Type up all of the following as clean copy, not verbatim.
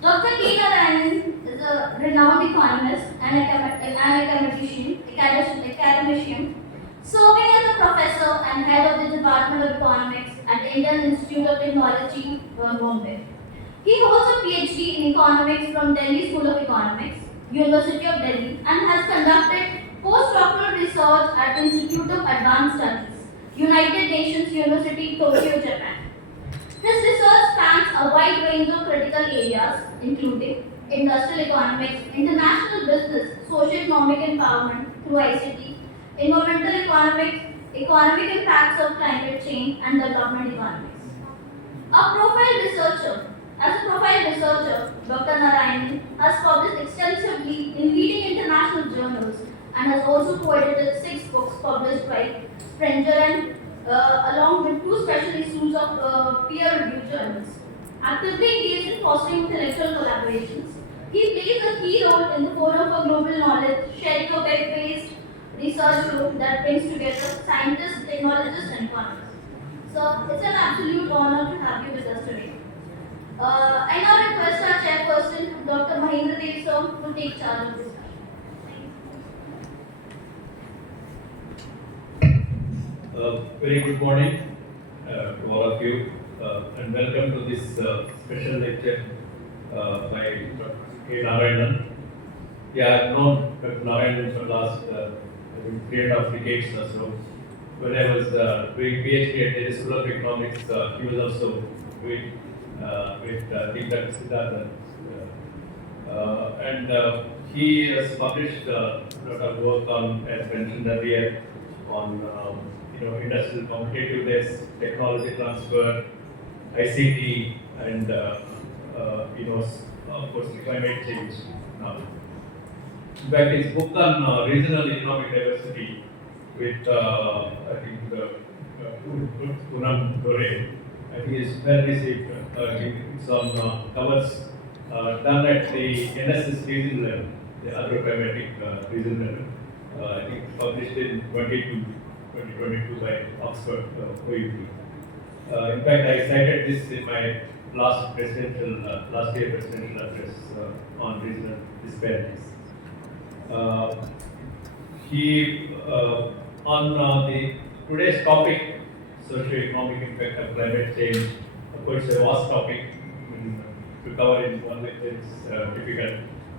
Dr. K. Narayanan is a renowned economist and academician, serving as a professor and head of the Department of Economics at the Indian Institute of Technology, Bombay. He holds a PhD in economics from Delhi School of Economics, University of Delhi, and has conducted postdoctoral research at Institute of Advanced Studies, United Nations University, Tokyo, Japan. His research spans a wide range of critical areas, including industrial economics, international business, socio-economic empowerment through ICT, environmental economics, economic impacts of climate change, and development economics. A profile researcher. As a profile researcher, Dr. Narayanan has published extensively in leading international journals and has also co-edited 6 books published by Springer and along with 2 special issues of peer-reviewed journals. Actively engaged in fostering intellectual collaborations, he plays a key role in the Forum for Global Knowledge, sharing a web-based research group that brings together scientists, technologists, and economists. So it's an absolute honor to have you with us today. I now request our chairperson, Dr. Mahendra sir, to take charge of this discussion. Very good morning to all of you and welcome to this special lecture by Dr. K. Narayanan. Yeah, I've known Dr. Narayanan for the last 3.5 decades or so. When I was doing PhD at the School of Economics, he was also doing with Dr. Srijan. And he has published a lot of work on, as mentioned earlier, on industrial competitiveness, technology transfer, ICT, and of course, climate change now. In fact, his book on regional economic diversity with, I think, Poonam Dore, I think is well received. It's on covers done at the NSS region level, the agroclimatic region level. I think published in 2022 by Oxford OUP. In fact, I cited this in my last year presidential address on regional disparities. He on the today's topic, socio-economic impact of climate change. Of course, a vast topic to cover in one lecture is difficult.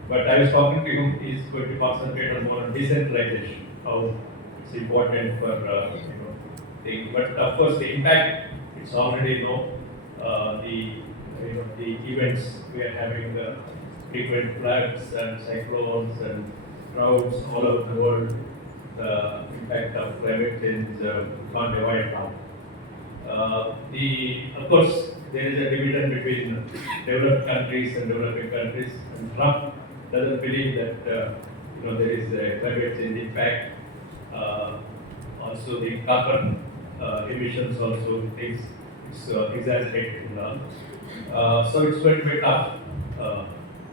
But I was talking to him. He's going to concentrate on more on decentralization, how it's important for thing. But of course, the impact it's already the events we are having, the frequent floods and cyclones and droughts all over the world. The impact of climate change can't avoid now. Of course, there is a division between developed countries and developing countries, and Trump doesn't believe that there is a climate change impact. Also, the carbon emissions also things is exaggerated now. So it's going to be a tough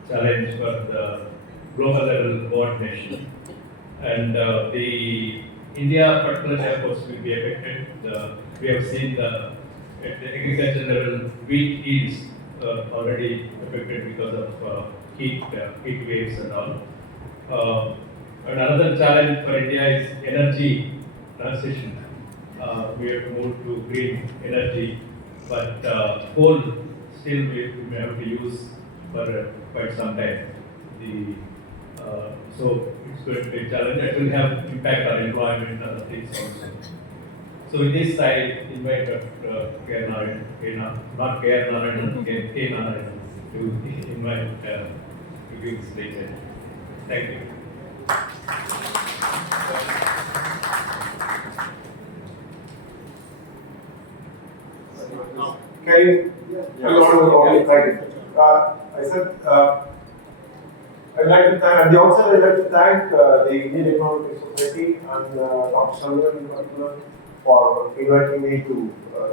challenge for the global level coordination. And the India particularly, of course, will be affected. We have seen at the agriculture level, wheat yields already affected because of heat waves and all. And another challenge for India is energy transition. We have to move to green energy, but coal still we may have to use for quite some time. So it's going to be a challenge that will have impact on environment and other things also. So in this I invite Dr. K. Narayanan, not K. Narayanan, K. Narayanan to invite to give this lecture. Thank you. Okay. Hello, thank you. I said, I'd like to thank, at the outset, I'd like to thank the Indian Econometric Society and Dr. Srijan in particular for inviting me to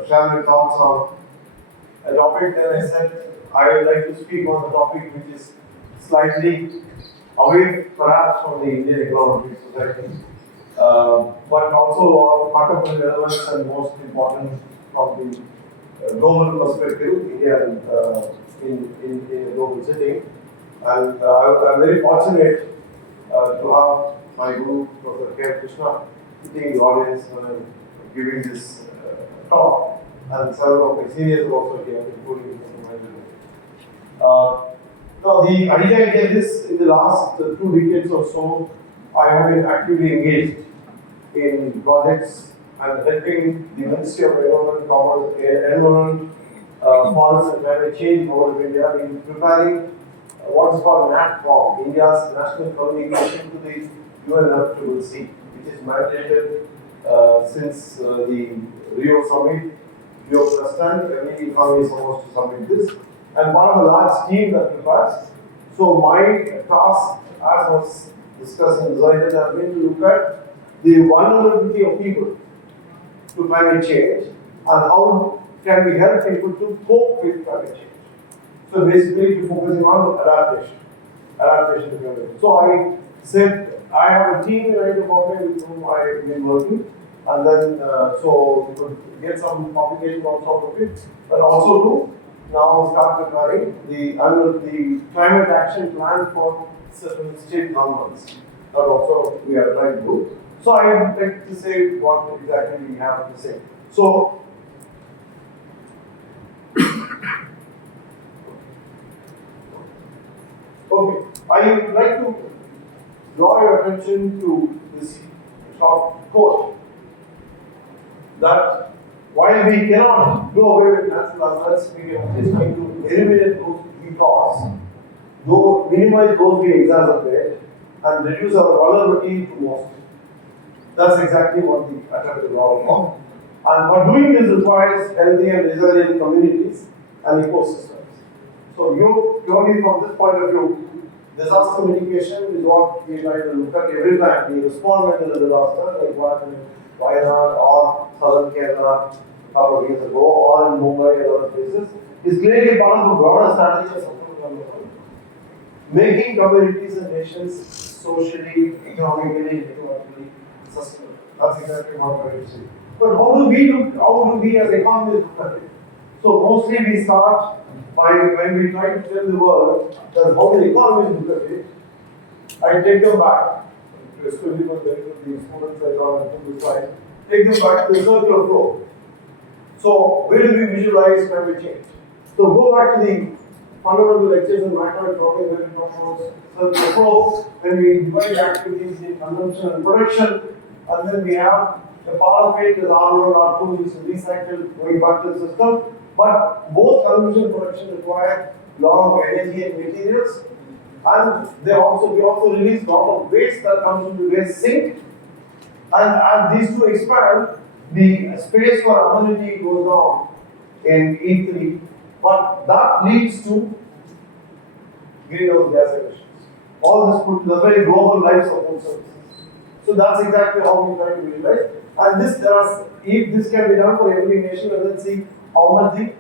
share my thoughts on a topic. Then I said, I would like to speak on the topic which is slightly away perhaps from the Indian Econometric Society, but also of contemporary relevance and most important from the global perspective, India in a global setting. And I'm very fortunate to have my guru, Professor K. Krishna, sitting in the audience and giving this talk. And several of my seniors are also here, including Mr. Mahendra. Now, the idea is this: in the last 2 decades or so, I have been actively engaged in projects and helping the Ministry of Environment, Commerce, Environment, Forest and Climate Change over in India in preparing what is called NATCOM, India's National Communication to the UNFCCC, which is mandated since the Rio Summit. Rio President, every economy is supposed to submit this, and one of the large team that prepares. So my task, as was discussed in Srijan, has been to look at the vulnerability of people to climate change and how can we help people to cope with climate change. So basically, we're focusing on adaptation to climate change. So I said I have a team in Bombay with whom I've been working, and then so we could get some publication on top of it, but also to now start preparing the climate action plan for certain state governments. That also we are trying to do. So I would like to say what exactly we have to say. So okay, I would like to draw your attention to this short quote that while we cannot do away with natural hazards, we can at least try to eliminate those we cause, though minimize those we exacerbate, and reduce our vulnerability to most. That's exactly what the attempt is all about. And what doing this requires healthy and resilient communities and ecosystems. So purely from this point of view, disaster mitigation is what we try to look at every time we respond to the disaster, like what in Wayanad or southern Kerala a couple of years ago, or in Bombay and other places, is clearly part of a broader strategy of sustainable development. Making communities and nations socially, economically, economically sustainable. That's exactly what we're trying to say. But how do we as economists look at it? So mostly we start by when we try to tell the world that how the economists look at it, I take them back. Especially for the students I got from the slide, take them back to the circle of flow. So where do we visualize climate change? So go back to the fundamental lectures in macroeconomics where we talk about circle of flow, when we divide activities in consumption and production, and then we have the part of it is R1, R2 is recycled going back to the system. But both consumption and production require a lot of energy and materials, and we also release a lot of waste that comes into the waste sink. And as these two expand, the space for amenity goes down in E3, but that leads to greenhouse gas emissions. All this put the very global life support services. So that's exactly how we try to visualize. And if this can be done for every nation, and then see how much the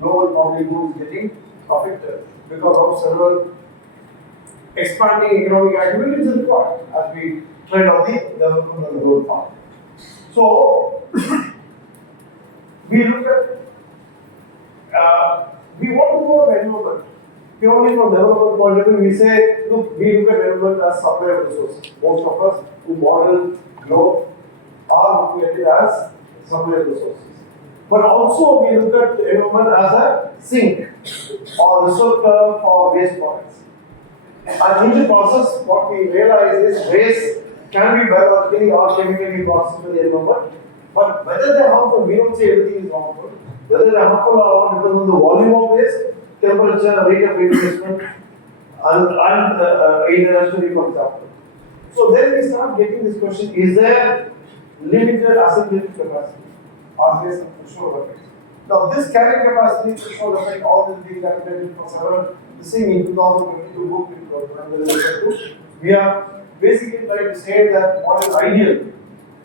global public good is getting affected because of several expanding economic activities is required as we trade on the development and growth path. So we look at we want to know the environment. Purely from development point of view, we say, look, we look at environment as supply of resources. Most of us who model growth are looking at it as supply of resources. But also we look at the environment as a sink or reservoir for waste products. And in the process, what we realize is waste can be biologically or chemically processed in the environment. But whether they are harmful, we don't say everything is harmful. Whether they are harmful or not depends on the volume of waste, temperature, rate of replacement, and internationally, for example. So then we start getting this question: is there limited assimilative capacity? Are there some threshold effects? Now, this carrying capacity threshold effect, all this being calculated for several. The same in 2022 book we are basically trying to say that what is ideal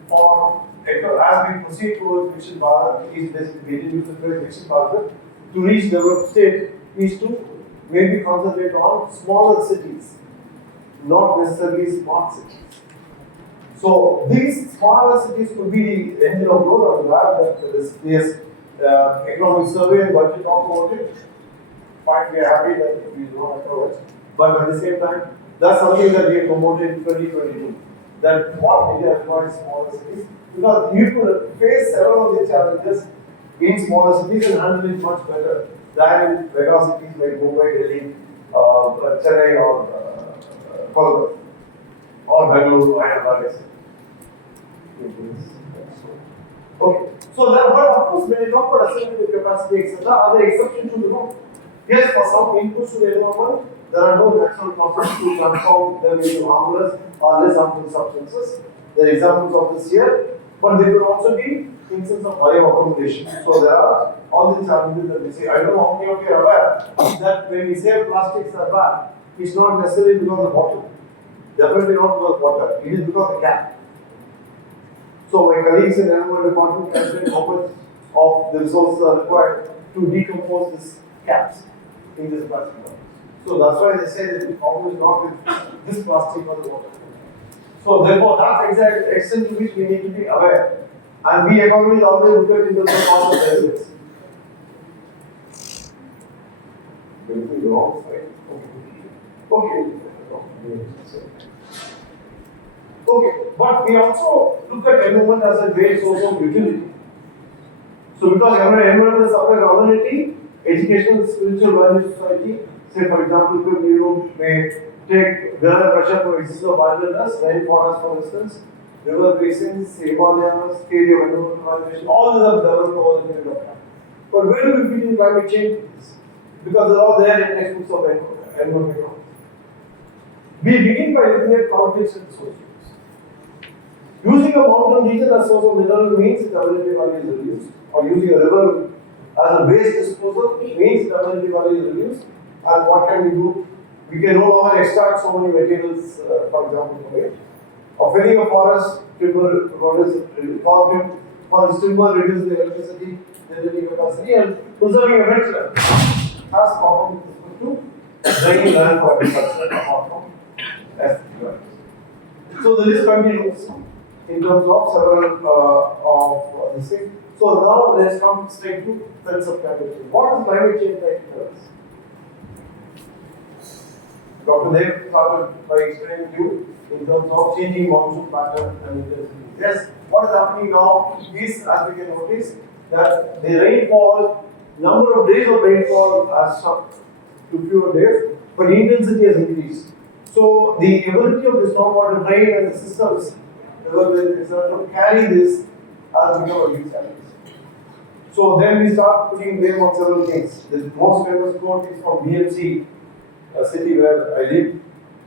for as we proceed towards Viksit Bharat is basically Viksit Bharat to reach developed state is to maybe concentrate on smaller cities, not necessarily smart cities. So these smaller cities could be the engine of growth. I'm glad that this economic survey and budget talk about it. fine, we are happy that we don't approach. But at the same time, that's something that we have promoted in 2022. That what India requires smaller cities, because you could face several of the challenges in smaller cities and handle it much better than in mega cities like Bombay, Delhi, Chennai, or Kolkata, or Bangalore, or Hyderabad. Okay, so there, but of course, when you talk about assessment capacity, etc., are there exceptions to the rule? Yes, for some inputs to the environment, there are no natural processes to transform them into harmless or less harmful substances. There are examples of this here, but there could also be instances of bioaccumulation. So there are all these challenges that we see. I don't know how many of you are aware that when we say plastics are bad, it's not necessarily because of water. Definitely not because of water. It is because of the cap. So my colleagues in environmental department calculate how much of the resources are required to decompose these caps in this plastic bottle. So that's why they say that the problem is not with this plastic or the water. So therefore, that's exact extent to which we need to be aware. And we economists always look at in terms of cost of benefits. Anything wrong? Okay. Okay, but we also look at environment as a great source of utility. So because environment is our community, educational, spiritual value society, say for example, you may take weather pressure for existence of wilderness, rainforest for instance, river basins, Himalayas, area of environmental conservation, all these are developed over the period of time. But where do we fit in climate change? Because they're all there in textbooks of environmental. We begin by looking at conflicts and sources. Using a mountain region as source of mineral means its availability value is reduced, or using a river as a waste disposal means its availability value is reduced. And what can we do? We can no longer extract so many materials, for example, from it. Or filling a forest, timber, for timber reduces the electricity generating capacity, and preserving a wetland has problem with respect to draining land for agriculture apart from aesthetic. So the list continues in terms of several of this thing. So now let's come straight to threats of climate change. What is climate change like to us? Dr. Dev started by explaining to you in terms of changing monsoon pattern and intensity. Yes, what is happening now is, as we can notice, that the rainfall, number of days of rainfall has shrunk to fewer days, but intensity has increased. So the ability of the stormwater drain and the systems to carry this has become a big challenge. So then we start putting blame on several things. The most famous quote is from BMC, a city where I live,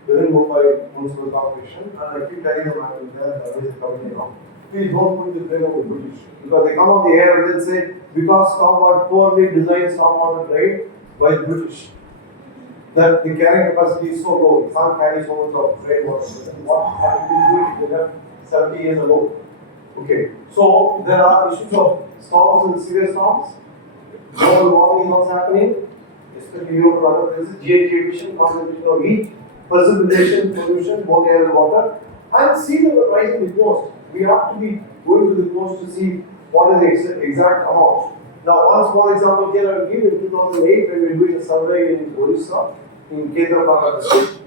within Mumbai Municipal Corporation, and I keep telling them I'm there, that is coming along. Please don't put the blame on the British. Because they come on the air and then say, because stormwater, poorly designed stormwater drain by the British, that the carrying capacity is so low, it can't carry so much of rainwater. What have you been doing? 70 years ago. Okay, so there are issues of storms and severe storms. Global warming is also happening, especially Europe and other places. GHG emission, concentration of heat, precipitation, pollution, both air and water, and sea level rising the coast. We have to be going to the coast to see what is the exact amount. Now, one small example here I will give. In 2008, when we were doing a survey in Odisha, in Kendrapara district,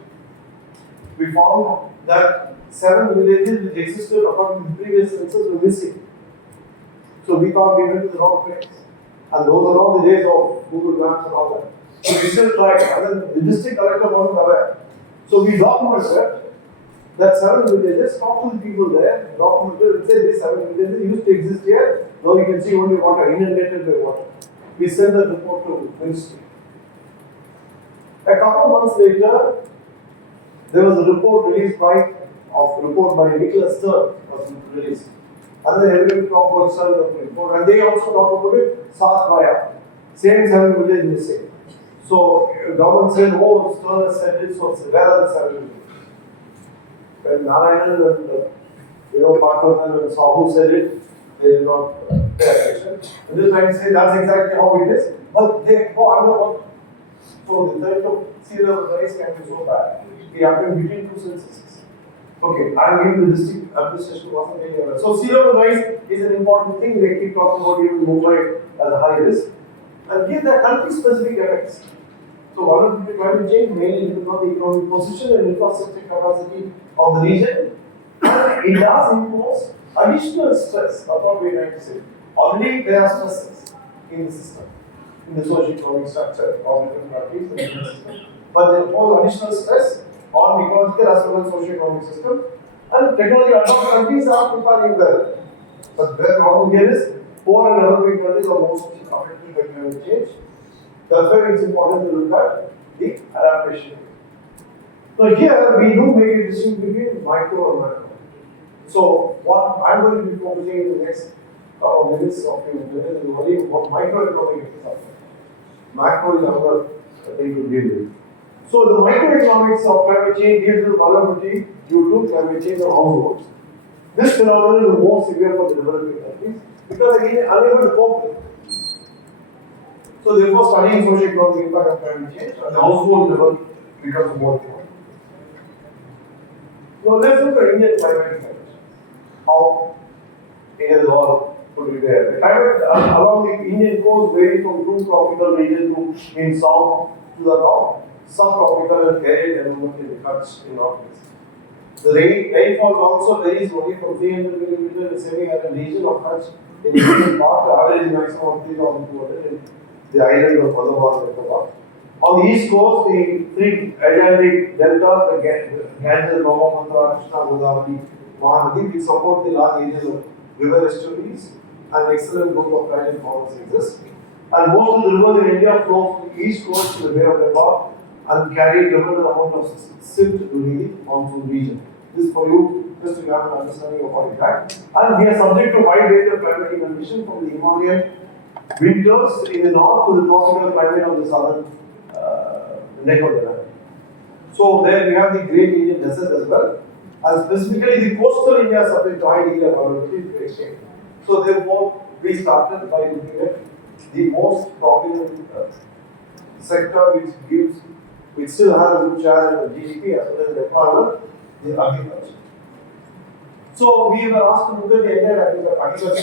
we found that 7 villages which existed according to the previous census were missing. So we thought we went to the wrong place. And those are all the days of Google Maps and all that. So we still tried, and then the district collector wasn't aware. So we documented that 7 villages, talked to the people there, documented and said these 7 villages used to exist here. Now you can see only water, inundated by water. We sent that report to ministry. A couple of months later, there was a report released by Nicholas Stern was released. And then everybody talked about Stern report, and they also talked about it, South Maya. Same 7 villages missing. So government said, oh, Stern has said it, so where are the 7 villages? When Narayanan and Parthavan and Sahu said it, they did not pay attention. I'm just trying to say that's exactly how it is. But they go underwater. So the threat of sea level rise can be so bad. It happened between 2 censuses. Okay, I'm giving the district administration wasn't really aware. So sea level rise is an important thing. They keep talking about even Mumbai as a high risk. And give the country specific effects. So vulnerability to climate change mainly depends on the economic position and infrastructure capacity of the region. And it does impose additional stress, that's what we like to say. Already there are stresses in the system, in the socio-economic structure of different countries and different systems. But they impose additional stress on ecological as well as socio-economic system. And technology advanced countries are preparing well. But the problem here is poor and developing countries are most affected by climate change. That's why it's important to look at the adaptation. So here we do make a distinction between micro and macro. So what I'm going to be focusing in the next couple of minutes of few minutes is only what microeconomic is happening. Macro is another thing to deal with. So the microeconomics of climate change deals with vulnerability due to climate change on households. This phenomenon is more severe for the developing countries because they are unable to cope with it. So therefore studying socio-economic impact of climate change at the household level becomes more important. Now let's look at Indian climate change. How India is all put together. The climate along the Indian coast varies from two tropical regions to in south to the north, subtropical and arid environment in the Kutch in northeast. The rainfall also varies only from 300 mm in semi-arid region of Kutch in the eastern part, the average maximum of 3,200 in the island of Banaras Hindu. On the east coast, the three Atlantic deltas, the Ganges, Brahmaputra, Krishna, Godavari, Mahendra, which support the large areas of river estuaries and excellent group of private forests exist. And most of the rivers in India flow from the east coast to the Bay of Bengal and carry a tremendous amount of silt during the monsoon region. This for you, just to have an understanding of what it is. And we are subject to wide range of climatic conditions from the Himalayan winters in the north to the tropical climate of the southern neck of the land. So there we have the Great Indian Desert as well. And specifically the coastal India is subject to high degree of vulnerability to exchange. So therefore, we started by looking at the most prominent sector which still has a good share in the GDP as well as the employment, the agriculture. So we were asked to look at the entire agriculture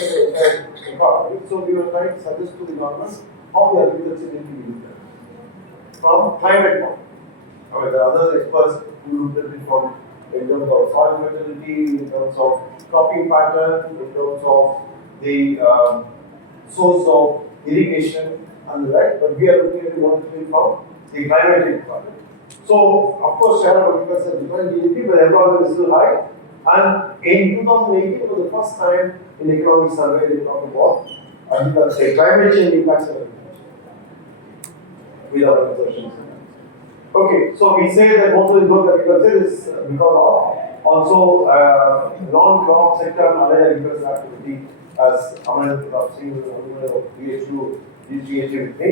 economy. So we were trying to suggest to the government how the agriculture need to be looked at from climate point. I mean, there are other experts who looked at it from in terms of soil fertility, in terms of cropping pattern, in terms of the source of irrigation and the like, but we are looking at it from the climatic part. So, of course, share of agriculture is different GDP, but employment is still high. And in 2018, for the first time in the economic survey, they talked about agriculture, climate change impacts on agriculture without consumption. Okay, so we say that most of the growth agriculture is because of also non-crop sector and other agricultural activity, as Mahendra was saying with the PhD, with me,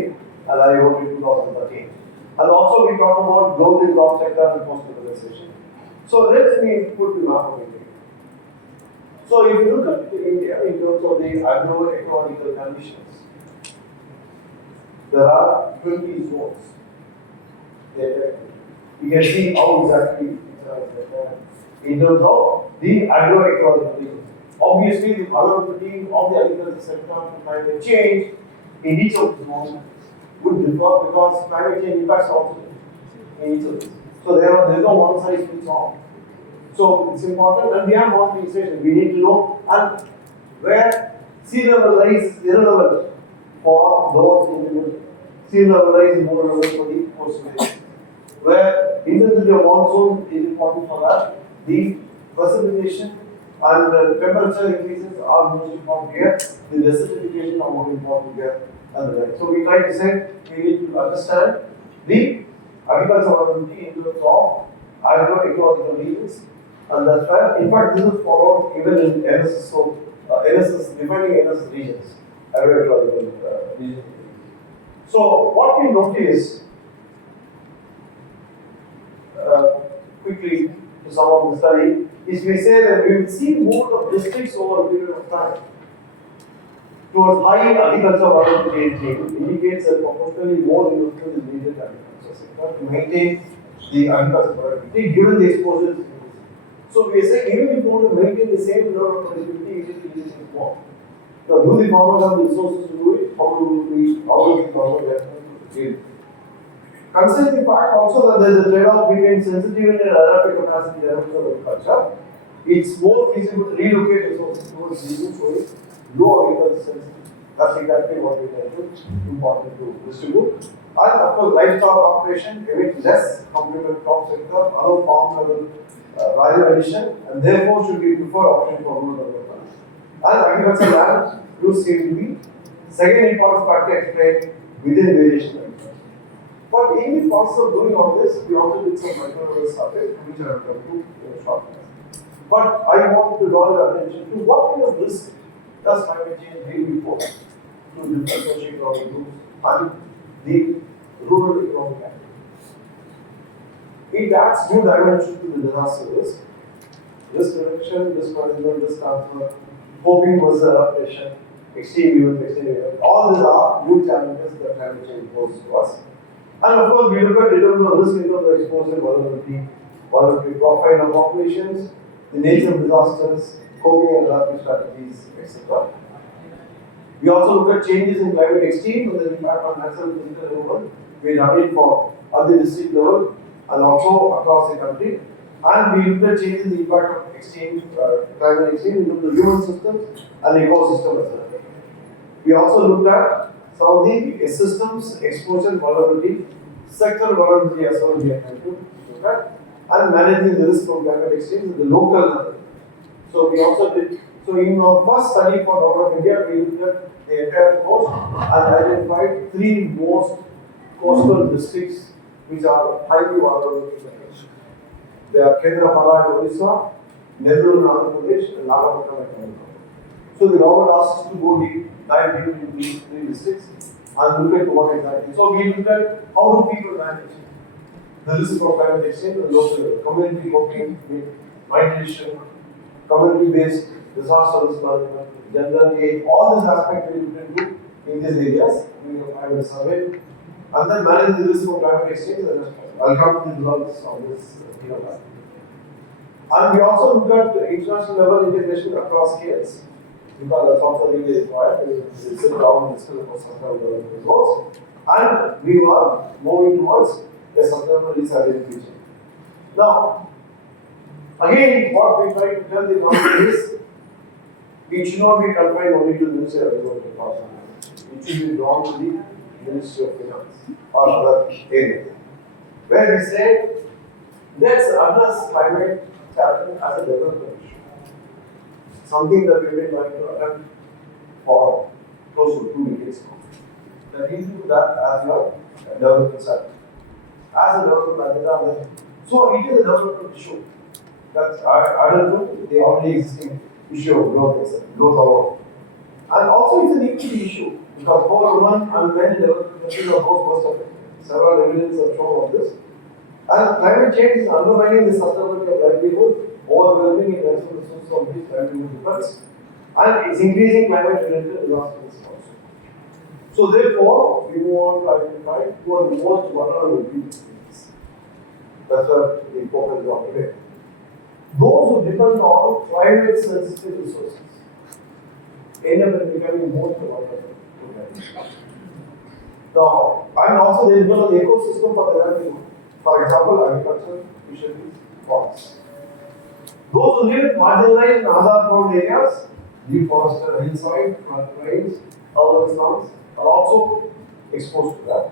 and I wrote in 2013. And also we talked about growth in crop sector and post-urbanization. So let me put the map of India. So if you look at India in terms of the agroecological conditions, there are 20 zones. You can see how exactly in terms of the agroecological region. Obviously, the vulnerability of the agriculture sector to climate change in each of the zones would differ because climate change impacts also in each of these. So there is no one size fits all. So it's important, and we have monitoring stations. We need to know and where sea level rise is irrelevant for those individuals. Sea level rise is more relevant for the coastal areas. Where intensity of monsoon is important for that, the precipitation and the temperature increases are most important here, the desertification are more important here, and the like. So we try to say we need to understand the agricultural vulnerability in terms of agroecological regions, and that's where, in fact, this is followed even in NSS, so NSS, defining NSS regions, agroecological regions. So what we notice quickly to sum up the study is we say that we will see more of districts over a period of time towards high agricultural vulnerability indicates that proportionally more investment is needed in the agriculture sector to maintain the agricultural productivity given the exposure. So we are saying even if you want to maintain the same level of productivity, you need to do things more. Now, do the farmers have the resources to do it? How do the farmers have to do it? considering the fact also that there is a trade-off between sensitivity and adaptive capacity development of agriculture, it's more feasible to relocate resources towards regions showing low agricultural sensitivity. That's exactly what we can do. Important to distribute. And of course, livestock operation, emit less complement crop sector, allow farm level value addition, and therefore should be preferred option for rural development. And agricultural land use seem to be second important factor explained within variation. But in the process of doing all this, we also did some micro survey, which I have come to in a short time. But I want to draw your attention to what kind of risk does climate change really pose to different socio-economic groups and the rural economic activities. It adds new dimension to the disaster risk reduction, risk management, risk transfer, coping versus adaptation, extreme events. All these are new challenges that climate change poses to us. And of course, we look at determinant of risk in terms of exposure, vulnerability profile of populations, the nature of disasters, coping and adaptive strategies, etc. We also look at changes in climate extreme and the impact on natural physical environment. We run it for at the district level and also across the country. And we look at changes in the impact of extreme, climate extreme into the human systems and ecosystem as well. We also looked at some of the systems, exposure, vulnerability, sector vulnerability as well we are trying to look at, and managing the risk from climate extremes at the local level. So we also did, so in our first study for Government of India, we looked at the entire coast and identified 3 most coastal districts which are highly vulnerable to climate change. They are Kendrapada in Odisha, Nellore in Andhra Pradesh, and Nagapattinam in Tamil Nadu. So the government asked us to go deep, dive deep into these 3 districts and look at what exactly. So we looked at how do people manage the risk of climate change at the local level, community coping with migration, community-based disaster risk management, gender, age, all these aspects we looked into in these areas. We have made a survey and then manage the risk of climate change. I'll come to the results of this. And we also looked at the international level integration across scales, because that's also really required. We sit down and discuss about sustainable development goals, and we were moving towards a sustainable resilient future. Now, again, what we try to tell the government is, it should not be confined only to the Ministry of Agriculture and Farm. It should be drawn to the Ministry of Finance or other areas, where we say, let's address climate challenge as a development issue. Something that we've been trying to attempt for close to 2 decades now. That we do that as your development strategy. As a development agenda, so it is a development issue. That's adulthood, the already existing issue of growth alone. And also it's an equity issue, because both women and men in developing countries are both most affected. Several evidence have shown of this. And climate change is undermining the sustainability of livelihood, overwhelming in natural resources on which livelihood depends, and it's increasing climate-related disaster risk also. So therefore, we move on to identify who are the most vulnerable people. That's what the focus is on today. Those who depend on climate-sensitive resources end up becoming most vulnerable. Now, and also they depend on the ecosystem for the livelihood. For example, agriculture, fisheries, forests. Those who live in marginalized and hazard-prone areas, deforested hillside, floodplains, urban slums, are also exposed to that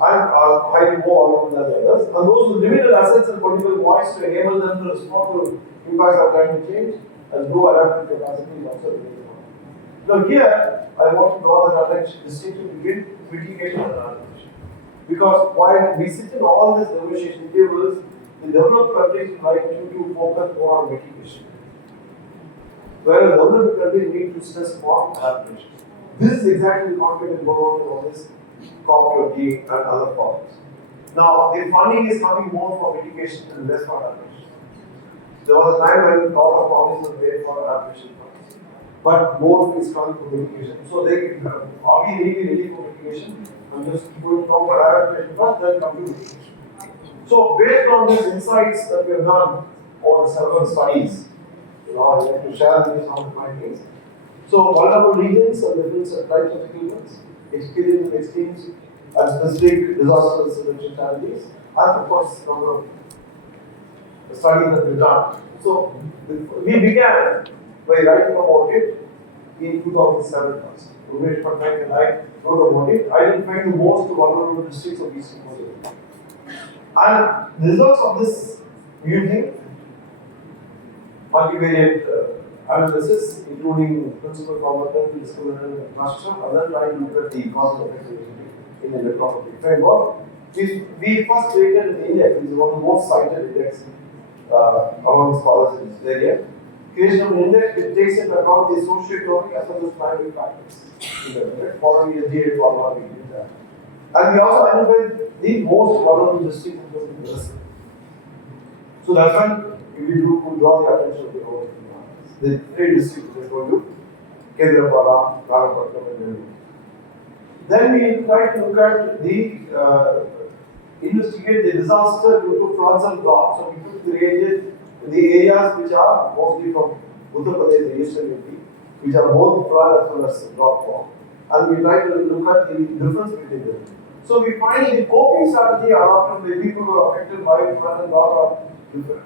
and are highly more vulnerable than the others. And those with limited assets and political voice to enable them to respond to impacts of climate change and low adaptive capacity is also related. Now here, I want to draw the distinction between mitigation and adaptation. Because while we sit in all these negotiation tables, the developed countries like to focus more on mitigation, whereas developed countries need to stress more on adaptation. This is exactly the conflict going on in all this COP20 and other forums. Now, the funding is coming more for mitigation and less for adaptation. There was a time when a lot of promises were made for adaptation funds, but more is coming for mitigation. So, are we really ready for mitigation? I'm just going to talk about adaptation first, then come to mitigation. So, based on these insights that we have done over several studies, I'd like to share with you some of my findings. So, vulnerable regions and different types of settlements, experience and extremes and specific disaster prevention strategies, and of course, number of studies that we done. So we began by writing about it in 2007. Umesh Patnaik and I wrote about it, identifying the most vulnerable districts of Eastern Coast. And the results of this using multivariate analysis, including principal component, discriminant and cluster, and then trying to look at the cause and effect relationship in the economic framework. We first created an index, which is one of the most cited index among scholars in this area. Creation of an index which takes into account the socio-economic as well as primary factors. Following the SDA formula, we did that. And we also identified the most vulnerable districts in the industry. So that's when we draw the attention of the whole the three districts I told you, Kendrapara, Nagapattinam, and Nellore. Then we tried to look at the investigate the disaster due to floods and drought. So we took the areas which are mostly from Uttar Pradesh, the eastern UP, which are both flood as well as drought prone. And we tried to look at the difference between them. So we find the coping strategy adopted by people who are affected by flood and drought are different.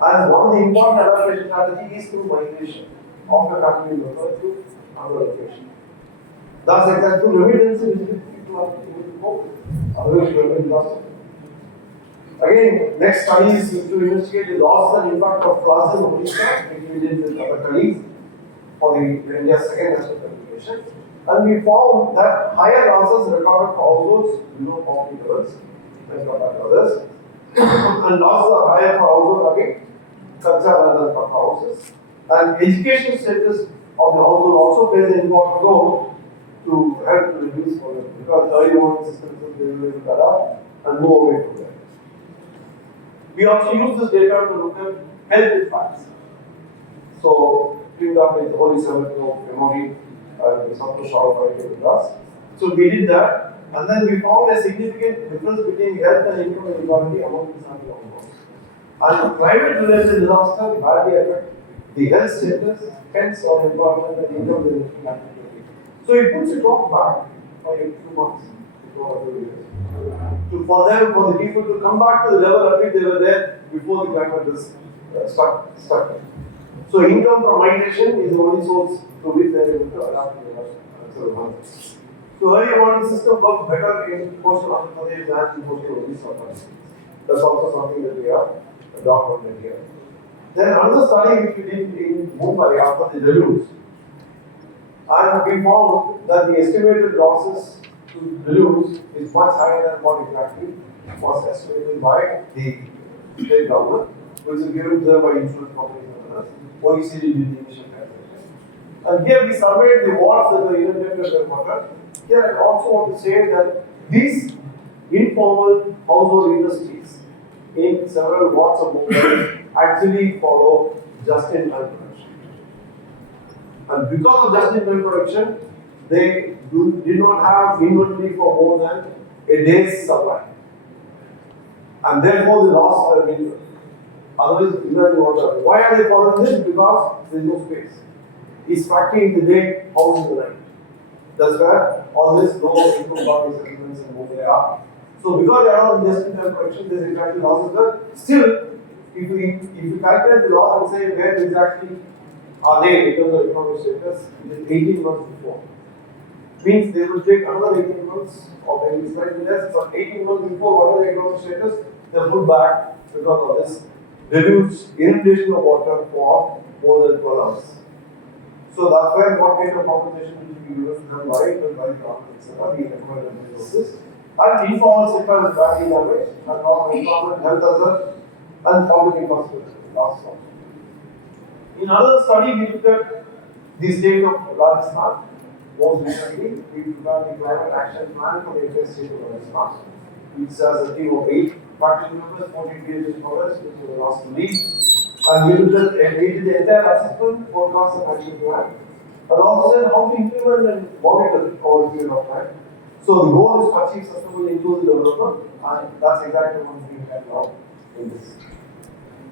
And one of the important adaptation strategy is through migration of the family member to another location. That's exactly through remittance which people are able to cope with. Otherwise, you will be lost. Again, next study is to investigate the loss and impact of floods in Odisha, which we did with other colleagues for the India's second national publication. And we found that higher losses recorded for households below poverty levels than compared to others. And losses are higher for households again, concerned than for houses. And education status of the household also plays an important role to help to reduce poverty because early warning systems will be able to adapt and move away from there. We also use this data to look at health impacts. So, teamed up with Holy Seven of Memory and Santosh Shah with us. So we did that, and then we found a significant difference between health and income inequality among the family households. And climate-related disaster badly affect the health status, hence on employment and income inequality. So it puts a clock back by a few months, before 2 years. For the people to come back to the level at which they were there before the climate was stuck. So income from migration is the only source to which they are able to adapt to the natural environment. So early warning system works better in coastal Andhra Pradesh than in coastal Odisha. That's also something that we have documented here. Then another study which we did in Bombay after the deluge, and we found that the estimated losses to deluge is much higher than what exactly was estimated by the state government, which is given to them by insurance companies and others. OECD did the initial calculation. And here we surveyed the wards that were inundated by water. Here I also want to say that these informal household industries in several wards of Bombay actually follow just-in-time production. And because of just-in-time production, they did not have inventory for more than a day's supply. And therefore the loss will be otherwise imagine water. Why are they following this? Because there is no space. It's factory in the day, house in the night. That's where all this low income party settlements in Bombay are. So because they are on just-in-time production, there is exactly losses there. Still, if you calculate the loss and say where exactly are they in terms of economic status, it is 18 months before. Means they will take another 18 months or maybe slightly less, but 18 months before whatever the economic status, they will put back because of this reduced inundation of water for more than 12 hours. So that's where what kind of compensation will be given to them by government, etc. We recommend this. And informal sector is badly damaged, and non-informal health hazard and poverty consequences. Last one. In another study, we looked at the state of Rajasthan. Most recently, we prepared the climate action plan for the entire state of Rajasthan, which has a team of 8 faculty members, 40 PhD scholars, which were asked to lead. And we did the entire assessment, forecast, and action plan. And also said how to implement and monitor it over a period of time. So the goal is to achieve sustainable inclusive development, and that's exactly what we have now in this.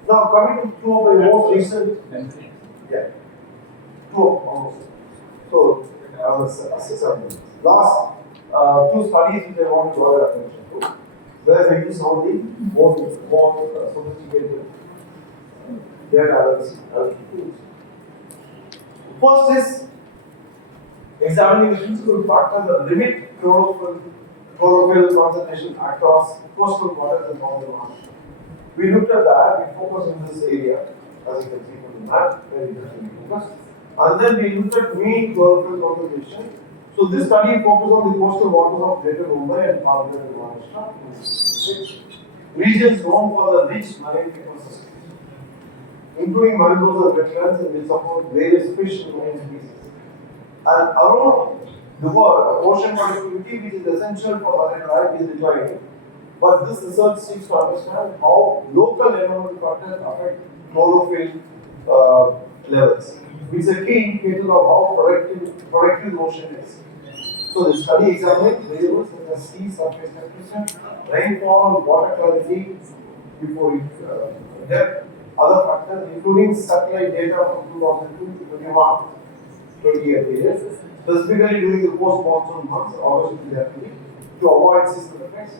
Now coming to two of my most recent, two almost. So last two studies which I want to draw your attention to, where we use some of the more sophisticated data analysis tools. First is examining the principal factors that limit chlorophyll concentration across coastal waters and northern Maharashtra. We looked at that, we focused on this area, as you can see from the map, very interestingly focused. And then we looked at mean chlorophyll concentration. So this study focused on the coastal waters of Greater Bombay and Bombay and Maharashtra, regions known for the rich marine ecosystems, including mangroves and wetlands, and which support various fish and marine species. And around the world, ocean productivity, which is essential for marine life, is declining. But this research seeks to understand how local environmental factors affect chlorophyll levels, which is a key indicator of how productive the ocean is. So the study examined variables such as sea surface temperature, rainfall, water quality, before depth, other factors, including satellite data from 2002 to 2021, 20-year period, specifically during the post-monsoon months, August to April, to avoid seasonal effects.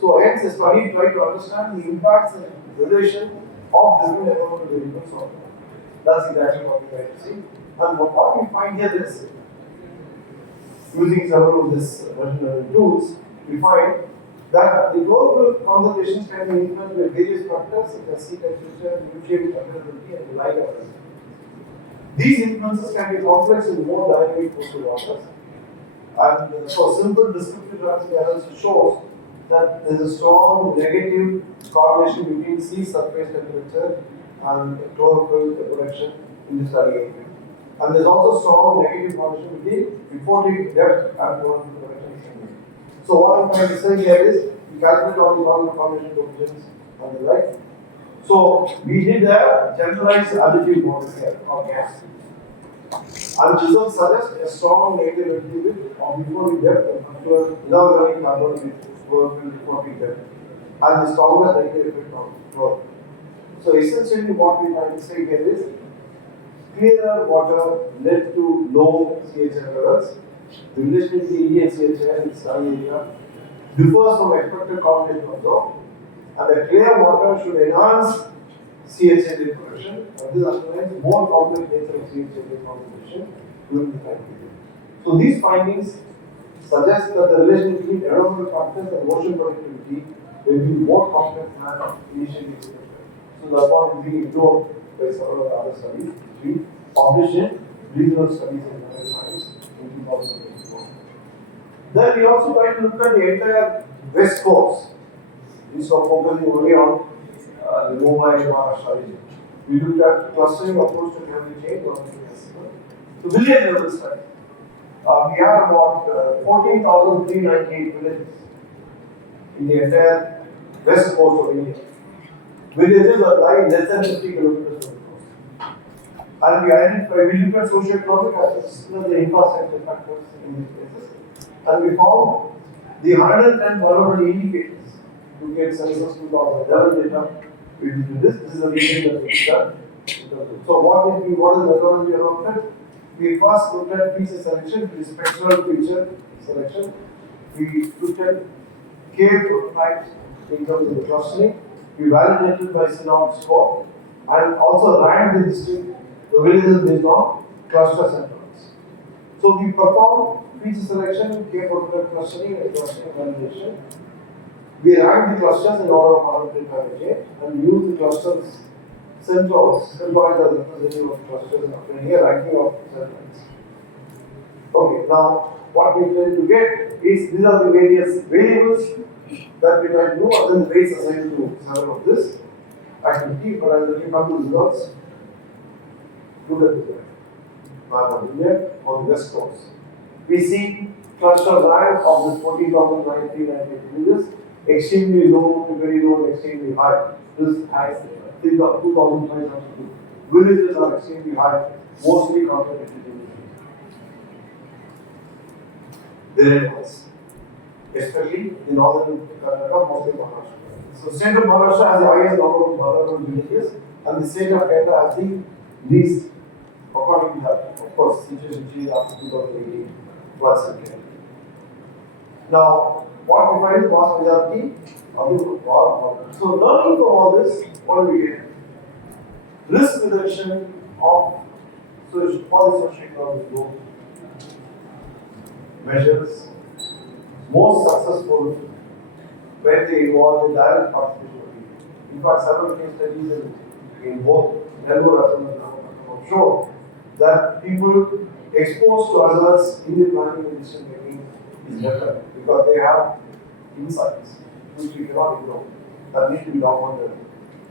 So hence the study tried to understand the impacts and relation of different environmental variables on that. That's exactly what we try to see. And what we find here is, using several of these tools, we find that the chlorophyll concentrations can be influenced by various factors such as sea temperature, nutrient availability, and light availability. These influences can be complex in more dynamic coastal waters. And so simple descriptive analysis shows that there is a strong negative correlation between sea surface temperature and chlorophyll production in the study area. And there is also strong negative correlation between reported depth and chlorophyll production. So what I'm trying to say here is we calculate all the normal correlation coefficients and the like. So we did a generalized additive model here of gas. And results suggest a strong negative additive of before depth and after inorganic carbon with chlorophyll reporting depth, and the strongest negative effect on chlorophyll. So essentially what we are trying to say here is clearer water led to low CHN levels. The relationship between Indian CHN in study area differs from expected correlation observed, and the clear water should enhance CHN production, and this underlines more complex nature of CHN concentration during the time period. So these findings suggest that the relation between environmental factors and ocean productivity will be more complex than initially expected. So the point is being ignored by several other studies which we published in regional studies in marine science in 2024. Then we also try to look at the entire west coast instead of focusing only on the Mumbai and Maharashtra region. We looked at clustering approach to climate change or to village level study. We have about 14,398 villages in the entire west coast of India. Villages are lying less than 50 kilometers from the coast. And we looked at socio-economic aspects, the infrastructure factors in these places. And we found the 110 vulnerable indicators to get census 2011 data. We did this. This is a region that we done. So what is the methodology around it? We first looked at feature selection, which is spectral feature selection. We looked at K prototypes in terms of the clustering. We validated by Synod score and also ranked the villages based on cluster centers. So we performed feature selection, K prototype clustering, and clustering validation. We ranked the clusters in order of arbitrary and used the clusters centroids as representative of clusters and here ranking of centroids. Okay, now what we try to get is these are the various variables that we try to do, and then the weights assigned to several of this activity. But as we come to the results, look at this map of India on the west coast. We see cluster rank of the 40,998 villages, extremely low to very low and extremely high. This has 2,502. Villages are extremely high, mostly concentrated in the areas, especially in northern Karnataka, mostly Maharashtra. So, state of Maharashtra has the highest number of vulnerable villages, and the state of Kerala has the least, according to that. Of course, situation changed after 2018 floods in Kerala. Now, what defines vast majority? So learning from all this, what do we get? Risk reduction of socio-economic growth measures most successful when they involve the direct participation of people. In fact, several case studies in both Melbourne as well as Narayanan show that people exposed to others in the planning and decision making is better because they have insights which we cannot ignore that need to be documented.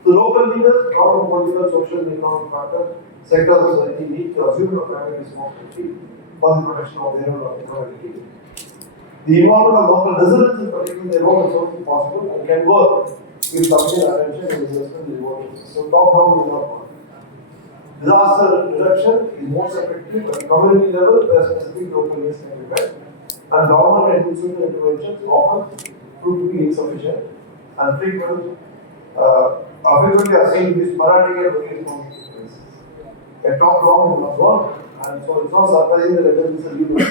The local leaders, government, political, social, and economic factors, sectors of society need to assume a primary responsibility for the protection of their own economy. The involvement of local residents in protecting their own resources is possible and can work with sufficient attention and investment in the water system. So top down will not work. Disaster reduction is most effective at the community level where specific local needs can be met, and government and institutional interventions often prove to be insufficient and frequently are seen in these sporadic and very responsible cases. A top down will not work, and so it's not surprising that evidence is used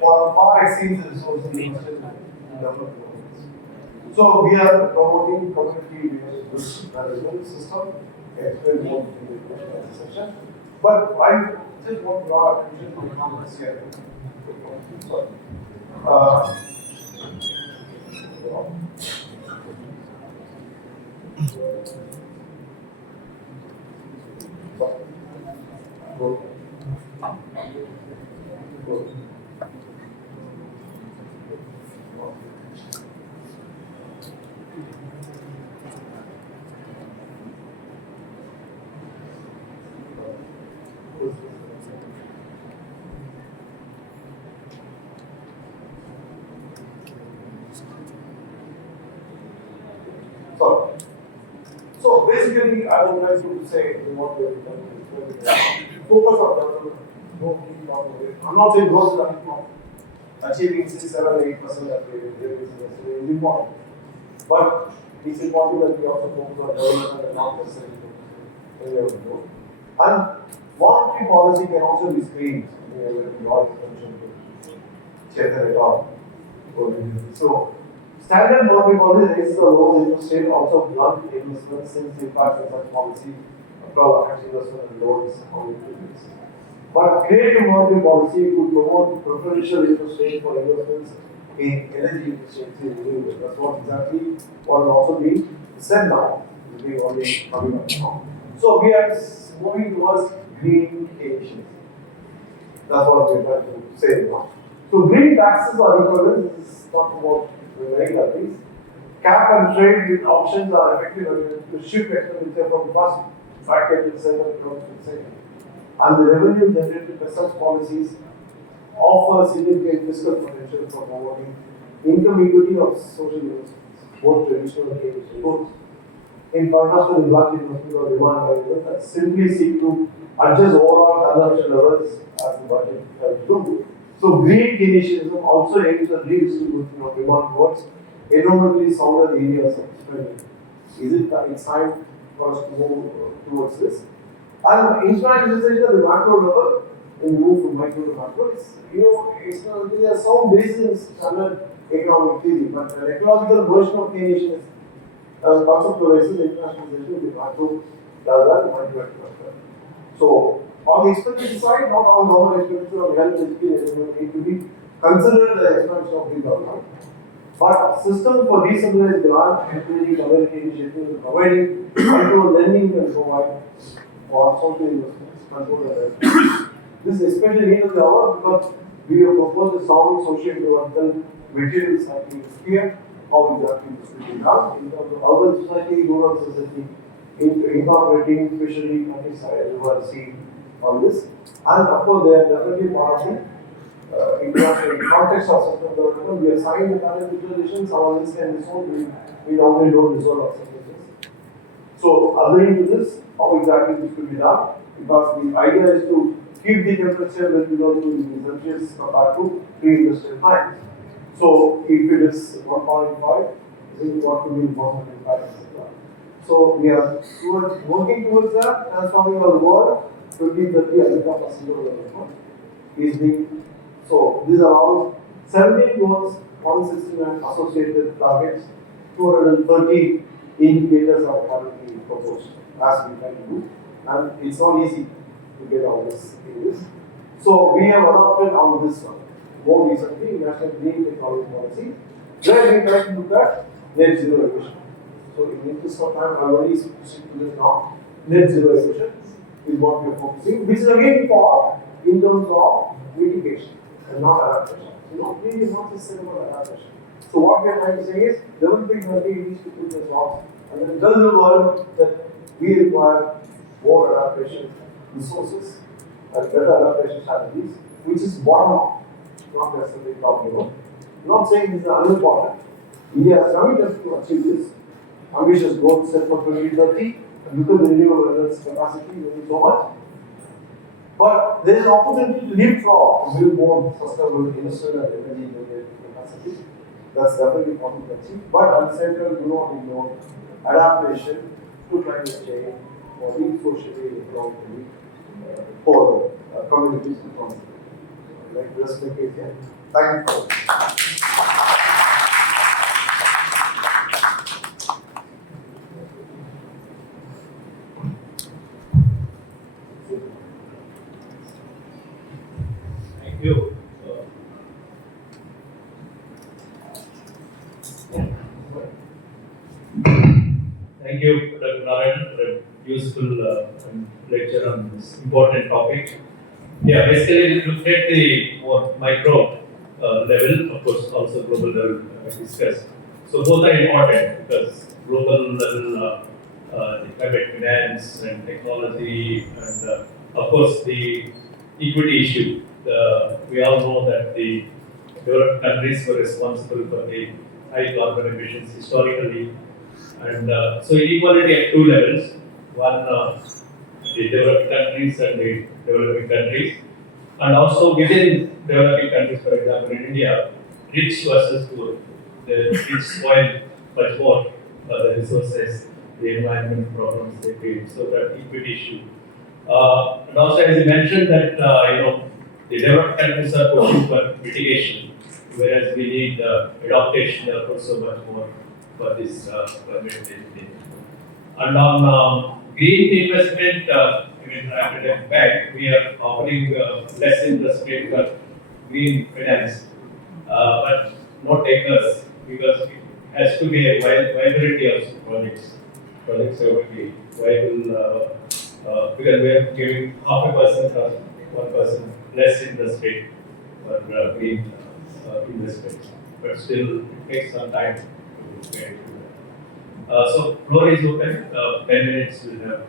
far exceeds the resources invested in development. So we are promoting community-based risk management system. Explain more in the session. But I just want to draw attention to the comments here. Sorry. So basically, I would like to say what we have done is focus on development. Don't keep down the way. I'm not saying those are not achieving 6, 7, 8% that is important. But it's important that we also focus on development and not necessarily focus on growth. And monetary policy can also be screened. We all mentioned to check it out. So standard monetary policy raises the low interest rate, also blunt investment since the impact of such policy affects investment and loans on individuals. But creative monetary policy could promote preferential interest rate for investments in energy efficiency renewables. That's what exactly what is also being said now, is being already coming up now. So we are moving towards green emissions. That's what we're trying to say now. So green taxes are equivalent. This is not about regular things. Cap and trade with options are effective to shift expenditure from first bracket to second. And the revenue generated by such policies offer significant fiscal potential for promoting income equity of social units, both traditional and traditional. In contrast to the blunt investment or demand management that simply seek to adjust overall consumption levels as the budget helps do. So green initiative also aims at redistributing of demand towards environmentally sounder areas of spending. Is it time for us to move towards this? And instrumentalization at the macro level, when we move from micro to macro, there are some basis in standard economic theory, but an ecological version of Keynesian conceptualizes internationalization with macro rather than micro. So, on the expenditure side, not all normal expenditure of health, education need to be considered the expansion of the government. But systems for decentralized grant, encouraging community initiatives, and providing micro lending can provide for social investments, control the risk. This is especially needed in the hour because we have proposed a sound socio-ecological material cycling sphere. How exactly this will be done in terms of urban society, rural society, incorporating especially countryside, river, sea, all this. And of course, they are definitely part of the international context of system development. We have signed the current declaration, some of this can be sold, we normally don't resolve our sentences. So, agreeing to this, how exactly this will be done? Because the idea is to keep the temperature well below 2 degrees Celsius compared to pre-industrial times. So, if it is 1.5, this is what will be 1.5, etc. So, we are working towards that, transforming our world 2030 as a capacity development is being. So, these are all 17 goals 169 associated targets, 230 indicators are currently proposed as we can do, and it's not easy to get all this in this. So we have adopted on this one more recently National Green Technology Policy, where we try to look at net zero emission. So in the interest of time, I already stick to this now. Net zero emissions is what we are focusing, which is again for in terms of mitigation and not adaptation. So not really not just say about adaptation. So what we are trying to say is developing countries needs to put their jobs, and then tell the world that we require more adaptation resources and better adaptation strategies, which is bottom up, not necessarily top level. I'm not saying this is unimportant. India has committed to achieve this ambitious goal set for 2030, and look at the renewable energy capacity, we need so much. But there is an opportunity to leapfrog, to build more sustainable industrial and energy generating capacity. That's definitely important to achieve. But at the same time, do not ignore adaptation to climate change or being socially, economically, for communities responsibility. Like this make it here. Thank you. Thank you. Thank you, Dr. Narayanan, for a useful lecture on this important topic. Yeah, basically we looked at the more micro level, of course, also global level discussed. So both are important because global level, the private finance and technology, and of course the equity issue. We all know that the developed countries were responsible for the high carbon emissions historically, and so inequality at two levels. One, the developed countries and the developing countries, and also within developing countries, for example, in India, rich versus poor. The rich spoil much more the resources, the environment problems they face. So that equity issue. And also, as you mentioned, that the developed countries are pushing for mitigation, whereas we need adaptation also much more for this climate change. And on green investment, after back, we are offering less interest rate for green finance, but no takers because it has to be a viability of projects. Projects have to be viable because we are giving 0.5% or 1% less interest rate for green investments, but still it takes some time to get to that. So floor is open. 10 minutes we'll have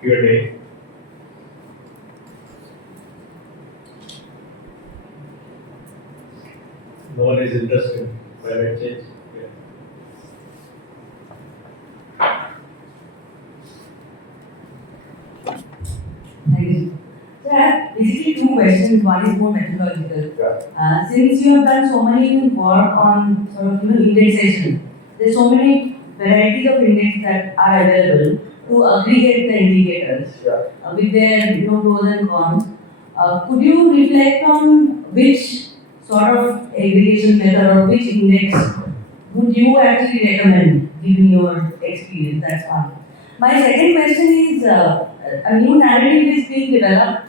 Q&A. No one is interested in climate change. Yeah. Thank you. So I have basically two questions. One is more methodological. Since you have done so many work on sort of indexation, there's so many varieties of index that are available to aggregate the indicators with their pros and cons. Could you reflect on which sort of aggregation method or which index would you actually recommend given your experience? That's one. My second question is a new narrative is being developed,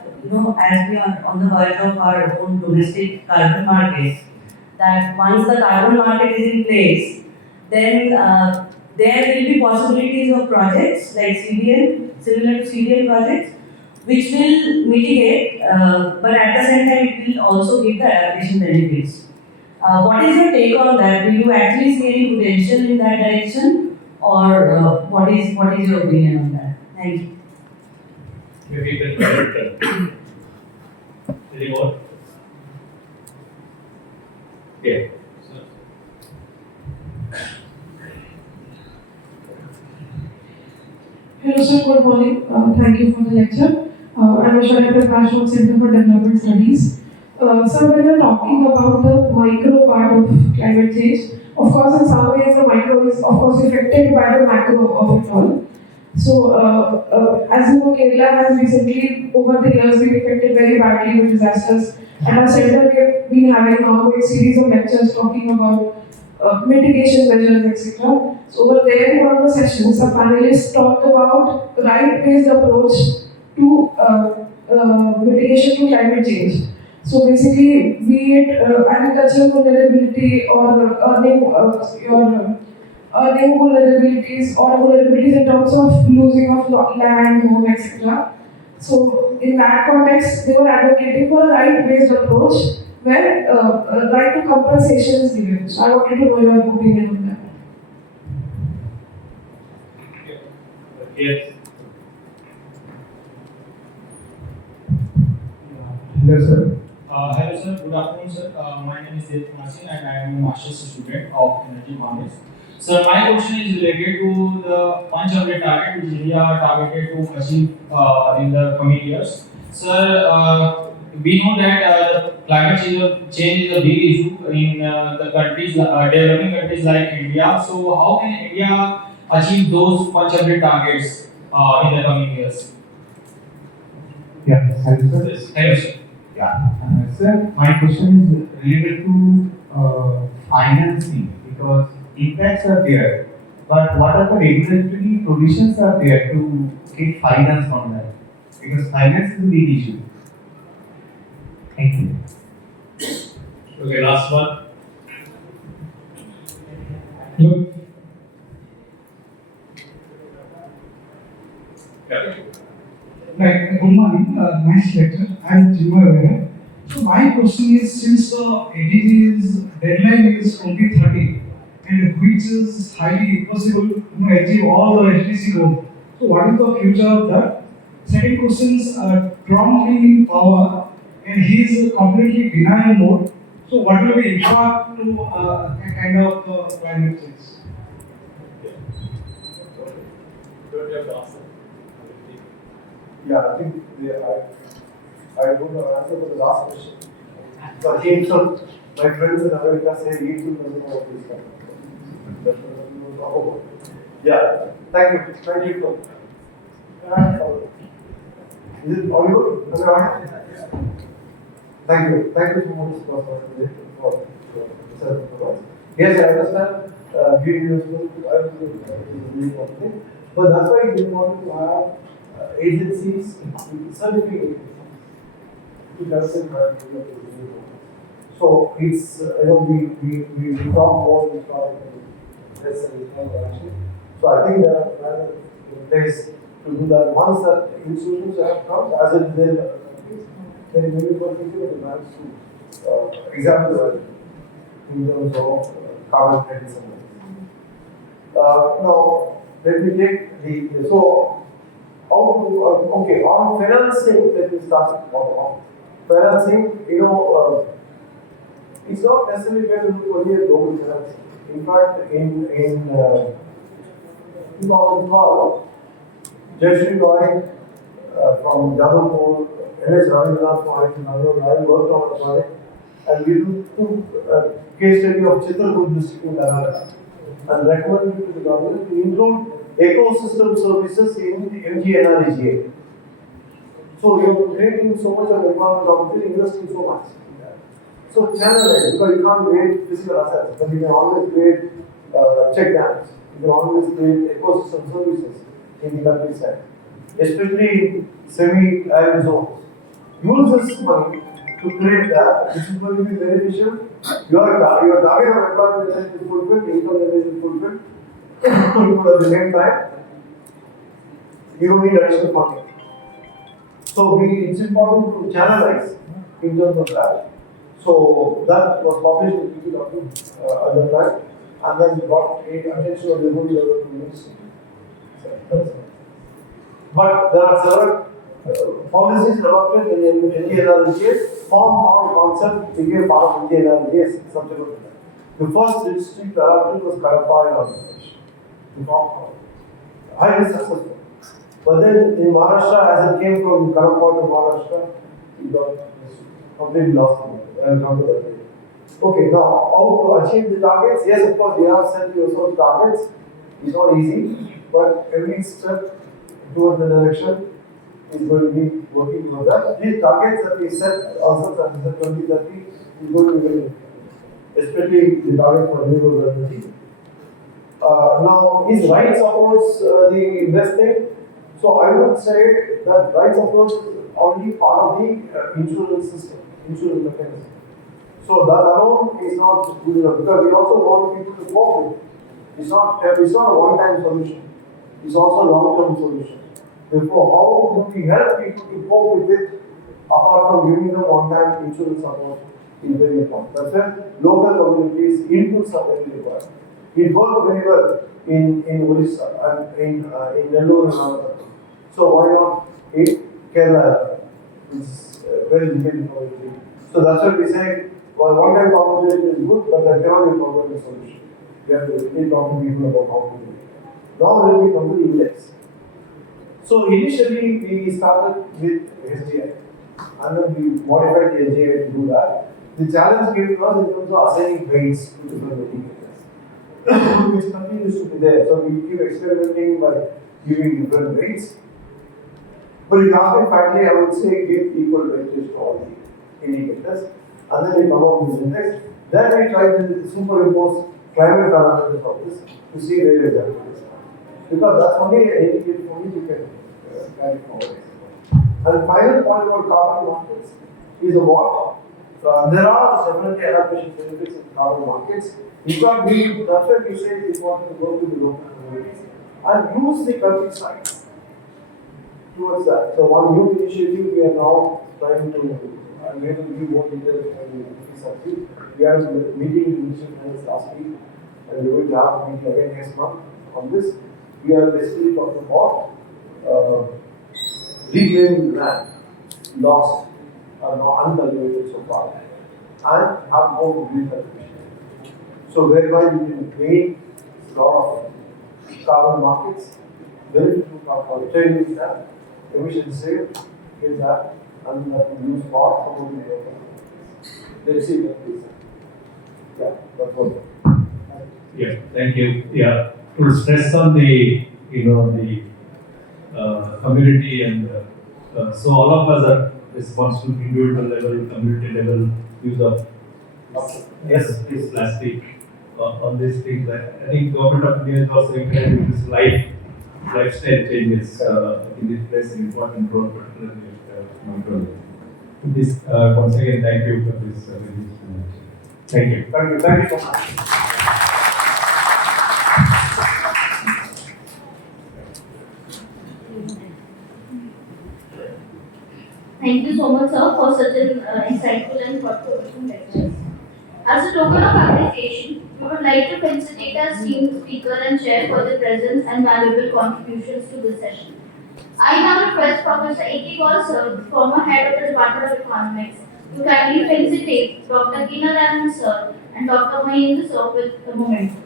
as we are on the verge of our own domestic carbon markets. That once the carbon market is in place, then there will be possibilities of projects like CDM, similar to CDM projects, which will mitigate, but at the same time it will also give the adaptation benefits. What is your take on that? Will you actually see any potential in that direction, or what is your opinion on that? Thank you. Maybe you can try it. Any more? Yeah. Hello sir, good morning. Thank you for the lecture. I'm Ashwarya Prakash from Center for Development Studies. So when we're talking about the micro part of climate change, of course in some ways the micro is of course affected by the macro of it all. So, as you know, Kerala has recently, over the years, been affected very badly with disasters. And our center, we have been having an ongoing series of lectures talking about mitigation measures, etc. So, over there, in one of the sessions, the panelists talked about right-based approach to mitigation to climate change. So, basically, be it agricultural vulnerability or your earning vulnerabilities or vulnerabilities in terms of losing of land, home, etc. So, in that context, they were advocating for a right-based approach where right to compensation is given. So, I wanted to know your opinion on that. Yes. Hello, sir. Hello, sir. Good afternoon, sir. My name is Debnath and I am a master's student of Energy Economics. Sir, my question is related to the punch upgrade target which India targeted to achieve in the coming years. Sir, we know that the climate change is a big issue in the countries, developing countries like India. So, how can India achieve those punch upgrade targets in the coming years? Yeah, hello sir. Yes. Thank you, sir. Yeah, sir, my question is related to financing because impacts are there, but what are the regulatory provisions are there to get finance on that? Because finance is a big issue. Thank you. Okay, last one. Hello. Yeah. Right. Good morning. Nice lecture. I am Jimmy. So my question is, since the ADG's deadline is 2030, and which is highly impossible to achieve all the HDC goals. So what is the future of that? Second question is, Trump being in power and he is completely denial mode. So what will be impact to a kind of climate change? Don't you have to answer? Yeah, I think I don't know answer for the last question. So again, so my friends in America say he too doesn't know what this kind of thing. That's what we will talk about. Yeah, thank you. Thank you. Is it audible? Am I audible? Thank you. Thank you so much for the yes, I understand. Giving you a really important thing. But that's why it's important to have agencies certificate to justify the so it's we talk more we talk less actually. So I think there are place to do that. Once that institutions have come, as it then maybe for future demands to examine that in terms of carbon credits and now let me take the so how to okay on financing let me start on financing it's not necessarily going to be only a global financing. In fact in 2012 Jayashree Roy from Jadavpur, MS Narayanan from I worked on a project and we took case study of Chitrakoot district in Karnataka and recommended to the government to include ecosystem services in the MGNREGA. So you are creating so much of environment opportunity, investing so much. So channelize because you can't create physical assets, but you can always create check dams. You can always create ecosystem services in the countryside, especially in semi-arid zones. Use this money to create that. This is going to be beneficial. Your target of employment is fulfilled, income is fulfilled. At the same time, you don't need additional funding. So it's important to channelize in terms of that. So that was published in PPW at the time, and then got attention of the whole level ministry. But there are several policies adopted in NGNREGA. Form concept became part of NGNREGA. The first district adopted was Kadapa in Andhra Pradesh. Highly successful. But then in Maharashtra, as it came from Kadapa to Maharashtra, it got completely lost. I'll come to that later. Okay, now how to achieve the targets? Yes, of course, you have set yourself targets. It's not easy, but every step towards the direction is going to be working on that. These targets that we set ourselves as 2030 is going to be very important, especially the target for renewable energy. Now, is rights approach the investing? So I would say that rights approach is only part of the insurance system, insurance mechanism. So that alone is not good enough because we also want people to cope with it. It's not a one-time solution. It's also a long-term solution. Therefore, how do we help people to cope with it apart from giving them one-time insurance support is very important. That's why local communities inputs are very required. It worked very well in Odisha and in Nellore and Andhra. So why not in Kerala? It's very difficult community. So that's why we say one-time compensation is good, but that cannot be a permanent solution. We have to really talk to people about how to do it. Now when we come to the index. So initially we started with SGI and then we modified the SGI to do that. The challenge came to us in terms of assigning weights to different indicators, which continues to be there. So we keep experimenting by giving different weights. But if you ask me frankly, I would say give equal weightage to all the indicators. And then we come up with this index. Then we try to superimpose climate parameters of this to see where the gap is. Because that's only an indicator for which you can carry forward. And the final point about carbon markets is what? There are definitely adaptation benefits in carbon markets. In fact, that's why we say it's important to go to the local communities and use the countryside towards that. So one new initiative we are now trying to, I'm going to give more details when we succeed. We had a meeting with Minister of Finance last week, and we're going to have a meeting again next month on this. We are basically talking about reclaiming land lost or not uncultivated so far and have more green cultivation. So whereby you can gain a lot of carbon markets, very little carbon trading that, emission saved, get that, and that will use for some of the air. Let's see what this is. Yeah, that's what. Yeah, thank you. Yeah, to stress on the community and so all of us are responsible, individual level, community level, use of this plastic on these things. I think government of India is also encouraging this lifestyle changes. In this plays an important role, particularly control. This once again, thank you for this. Thank you. Thank you. Thank you so much. Thank you so much, sir, for such an insightful and thought-provoking lecture. As a token of appreciation, we would like to felicitate our esteemed speaker and chair for their presence and valuable contributions to this session. I now request Professor A.K. Gaur, sir, former head of the Department of Economics, to kindly felicitate Dr. Narayanan, sir, and Dr. Mahendra, sir, with the moment.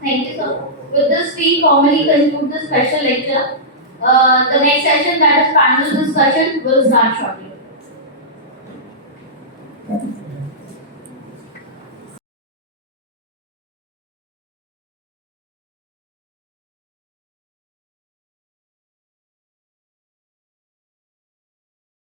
Thank you, sir. With this, we formally conclude the special lecture. The next session, that is panel discussion, will start shortly.